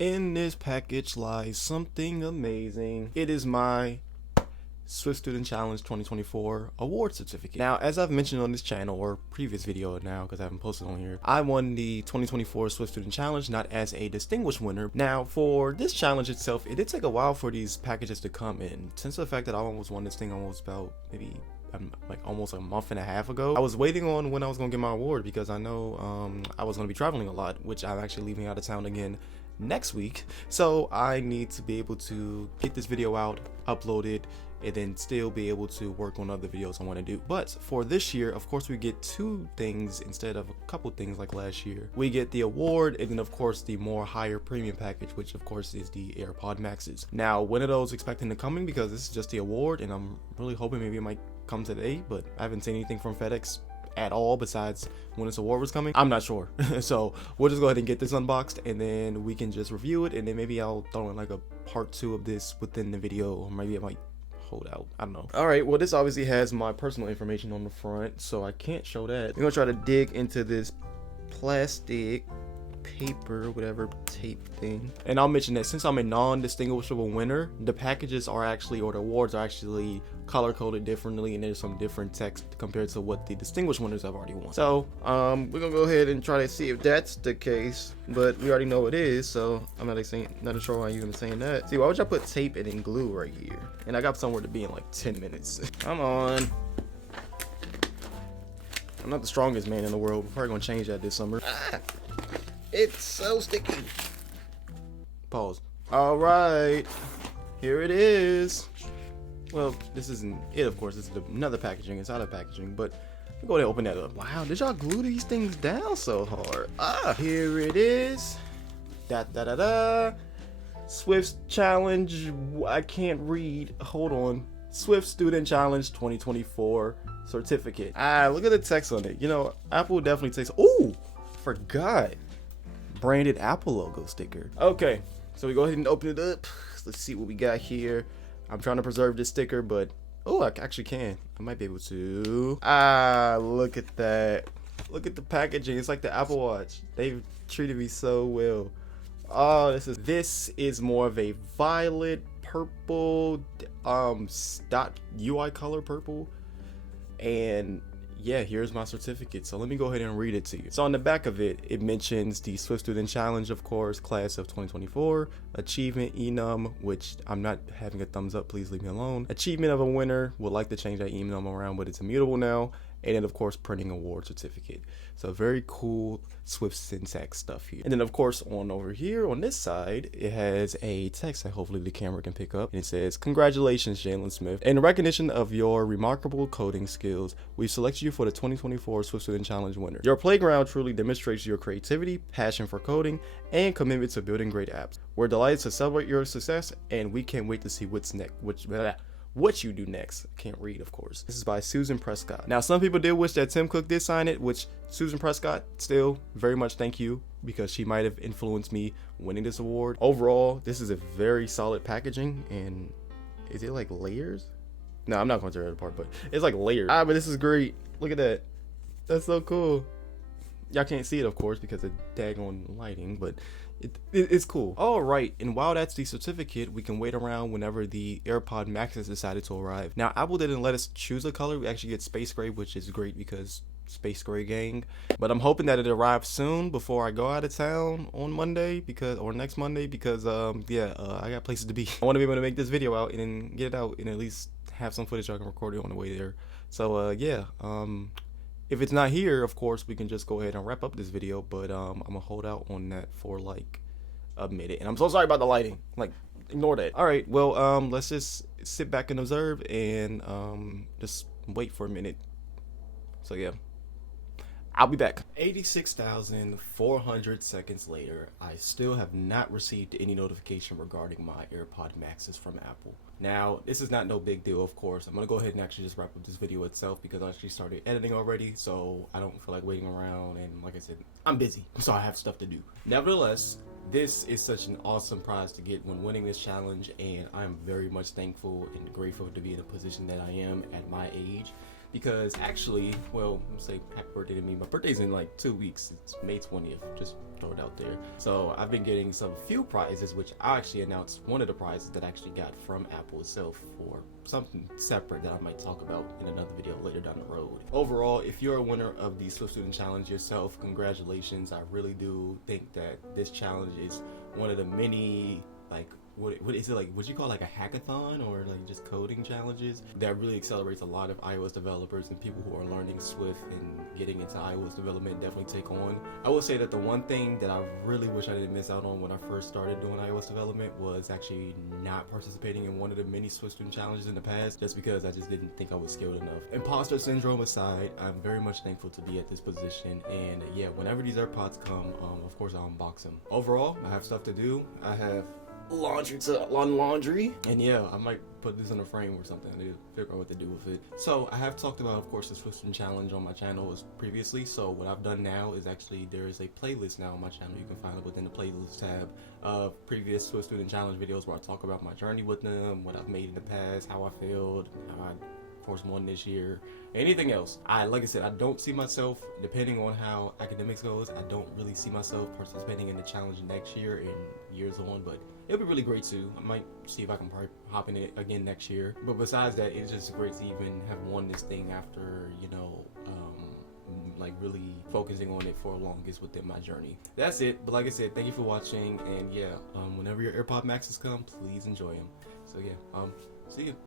In this package lies something amazing. It is my Swift Student Challenge 2024 award certificate. Now, as I've mentioned on this channel or previous video now, because I haven't posted on here, I won the 2024 Swift Student Challenge, not as a distinguished winner. Now, for this challenge itself, it did take a while for these packages to come in. Since the fact that I almost won this thing almost about maybe like almost a month and a half ago, I was waiting on when I was gonna get my award because I know I was gonna be traveling a lot, which I'm actually leaving out of town again next week. So I need to be able to get this video out, upload it, and then still be able to work on other videos I want to do. But for this year, of course, we get two things instead of a couple things like last year. We get the award, and then of course the more higher premium package, which of course is the AirPod Maxes. Now, when are those expecting to come in? Because this is just the award, and I'm really hoping maybe it might come today, but I haven't seen anything from FedEx at all besides when this award was coming. I'm not sure. So we'll just go ahead and get this unboxed, and then we can just review it, and then maybe I'll throw in like a part 2 of this within the video, or maybe I might hold out, I don't know. All right, well, this obviously has my personal information on the front, so I can't show that. I'm gonna try to dig into this plastic paper, whatever tape thing, and I'll mention that since I'm a non-distinguishable winner, the packages are actually, or the awards are actually color coded differently, and there's some different text compared to what the distinguished winners have already won. So we're gonna go ahead and try to see if that's the case, but we already know it is, so I'm not sure why you're even saying that. See, why would y'all put tape and then glue right here? And I got somewhere to be in like 10 minutes. Come on. I'm not the strongest man in the world. We're probably gonna change that this summer. It's so sticky. Pause. All right, here it is. Well, this isn't it, of course. This is another packaging inside of packaging, but go ahead and open that up. Wow, did y'all glue these things down so hard? Here it is. Swift Challenge. I can't read. Hold on. Swift Student Challenge 2024 certificate. Look at the text on it. You know, Apple definitely takes. Ooh, forgot. Branded Apple logo sticker. Okay, so we go ahead and open it up. Let's see what we got here. I'm trying to preserve this sticker, but oh, I actually can. I might be able to. Look at that. Look at the packaging. It's like the Apple Watch. They've treated me so well. Oh, this is more of a violet purple dot UI color purple, and yeah, here's my certificate. So let me go ahead and read it to you. So on the back of it, it mentions the Swift Student Challenge, of course, class of 2024, achievement enum, which I'm not having a thumbs up, please leave me alone. Achievement of a winner, would like to change that enum around, but it's immutable now. And then of course, printing award certificate. So very cool Swift syntax stuff here. And then of course, on over here on this side, it has a text that hopefully the camera can pick up. And it says, "Congratulations, Jalen Smith. In recognition of your remarkable coding skills, we've selected you for the 2024 Swift Student Challenge winner. Your playground truly demonstrates your creativity, passion for coding, and commitment to building great apps. We're delighted to celebrate your success, and we can't wait to see what's next." What you do next. Can't read, of course. This is by Susan Prescott. Now, some people did wish that Tim Cook did sign it, which Susan Prescott, still very much thank you, because she might have influenced me winning this award. Overall, this is a very solid packaging. And is it like layers? No, I'm not going to tear it apart, but it's like layers. But this is great. Look at that. That's so cool. Y'all can't see it, of course, because of daggone lighting, but it's cool. All right, and while that's the certificate, we can wait around whenever the AirPod Maxes decided to arrive. Now, Apple didn't let us choose a color. We actually get space gray, which is great because space gray gang. But I'm hoping that it arrives soon before I go out of town on Monday, or next Monday, because I got places to be. I want to be able to make this video out and then get it out and at least have some footage I can record it on the way there. So if it's not here, of course, we can just go ahead and wrap up this video, but I'm gonna hold out on that for like a minute. And I'm so sorry about the lighting, like ignore that. All right, well, let's just sit back and observe and just wait for a minute. So yeah, I'll be back. 86,400 seconds later, I still have not received any notification regarding my AirPod Maxes from Apple. Now, this is not no big deal, of course. I'm gonna go ahead and actually just wrap up this video itself because I actually started editing already, so I don't feel like waiting around, and like I said, I'm busy, so I have stuff to do. Nevertheless, this is such an awesome prize to get when winning this challenge, and I'm very much thankful and grateful to be in a position that I am at my age because actually, well, I'm say happy birthday to me. My birthday's in like 2 weeks. It's May 20th. Just throw it out there. So I've been getting some few prizes, which I actually announced one of the prizes that I actually got from Apple itself for something separate that I might talk about in another video later down the road. Overall, if you're a winner of the Swift Student Challenge yourself, congratulations. I really do think that this challenge is one of the many, like, what is it, like, would you call like a hackathon or like just coding challenges that really accelerates a lot of iOS developers and people who are learning Swift and getting into iOS development definitely take on. I will say that the one thing that I really wish I didn't miss out on when I first started doing iOS development was actually not participating in one of the many Swift Student Challenges in the past, just because I just didn't think I was skilled enough. Imposter syndrome aside, I'm very much thankful to be at this position, and yeah, whenever these AirPods come, of course I'll unbox them. Overall, I have stuff to do. I have laundry to laundry, and yeah, I might put this in a frame or something. I need to figure out what to do with it. So I have talked about, of course, the Swift Student Challenge on my channel as previously. So what I've done now is actually there is a playlist now on my channel. You can find it within the playlist tab of previous Swift Student Challenge videos where I talk about my journey with them, what I've made in the past, how I failed, how I of course won this year, anything else. Like I said, I don't see myself, depending on how academics goes, I don't really see myself participating in the challenge next year and years on, but it'll be really great too. I might see if I can probably hop in it again next year. But besides that, it's just great to even have won this thing after, you know, like really focusing on it for longest within my journey. That's it. But like I said, thank you for watching, and yeah, whenever your AirPod Maxes come, please enjoy them. So yeah, see you.